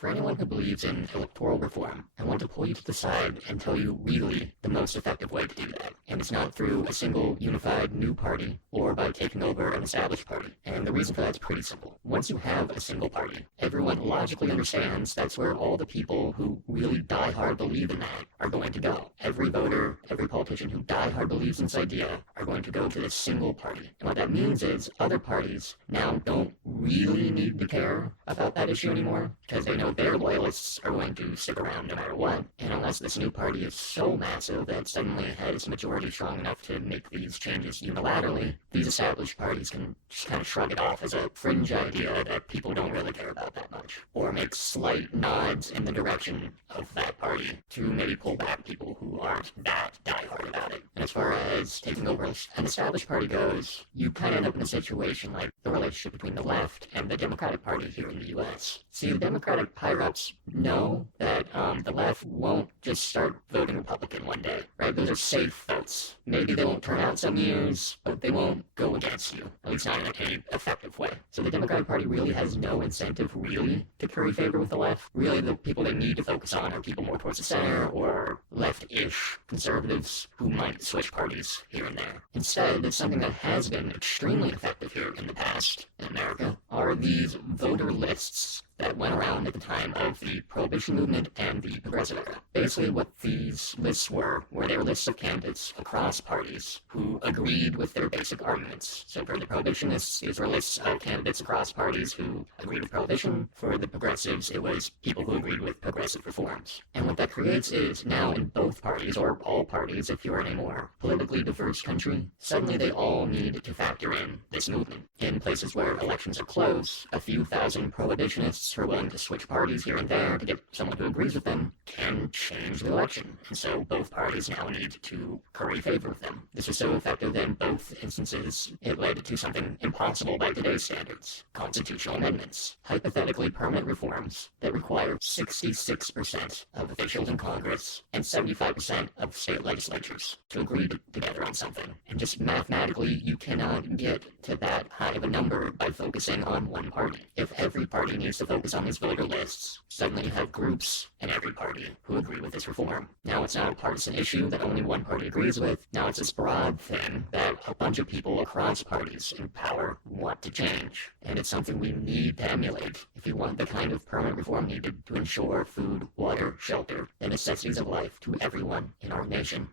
For anyone who believes in electoral reform, I want to pull you to the side and tell you really the most effective way to do that. And it's not through a single unified new party or by taking over an established party. And the reason for that's pretty simple. Once you have a single party, everyone logically understands that's where all the people who really die-hard believe in that are going to go. Every voter, every politician who die-hard believes in this idea are going to go to this single party. And what that means is other parties now don't really need to care about that issue anymore because they know their loyalists are going to stick around no matter what. And unless this new party is so massive that suddenly has a majority strong enough to make these changes unilaterally, these established parties can just kind of shrug it off as a fringe idea that people don't really care about that much, or make slight nods in the direction of that party to maybe pull back people who aren't that diehard about it. And as far as taking over an established party goes, you kind of end up in a situation like the relationship between the left and the Democratic Party here in the U.S. See, the Democratic higher-ups know that the left won't just start voting Republican one day, right? Those are safe votes. Maybe they won't turn out some years, but they won't go against you, at least not in any effective way. So the Democratic Party really has no incentive, really, to curry favor with the left. Really, the people they need to focus on are people more towards the center or left-ish conservatives who might switch parties here and there. Instead, something that has been extremely effective here in the past in America are these voter lists that went around at the time of the Prohibition movement and the Progressive era. Basically, what these lists were they were lists of candidates across parties who agreed with their basic arguments. So for the Prohibitionists, these were lists of candidates across parties who agreed with Prohibition. For the Progressives, it was people who agreed with progressive reforms. And what that creates is now in both parties, or all parties if you're in a more politically diverse country, suddenly they all need to factor in this movement. In places where elections are close, a few thousand Prohibitionists who are willing to switch parties here and there to get someone who agrees with them can change the election. And so both parties now need to curry favor with them. This was so effective that in both instances it led to something impossible by today's standards: constitutional amendments, hypothetically permanent reforms that require 66% of officials in Congress and 75% of state legislatures to agree together on something. And just mathematically, you cannot get to that high of a number by focusing on one party. If every party needs to focus on these voter lists, suddenly you have groups in every party who agree with this reform. Now it's not a partisan issue that only one party agrees with. Now it's this broad thing that a bunch of people across parties in power want to change. And it's something we need to emulate if we want the kind of permanent reform needed to ensure food, water, shelter, the necessities of life to everyone in our nation.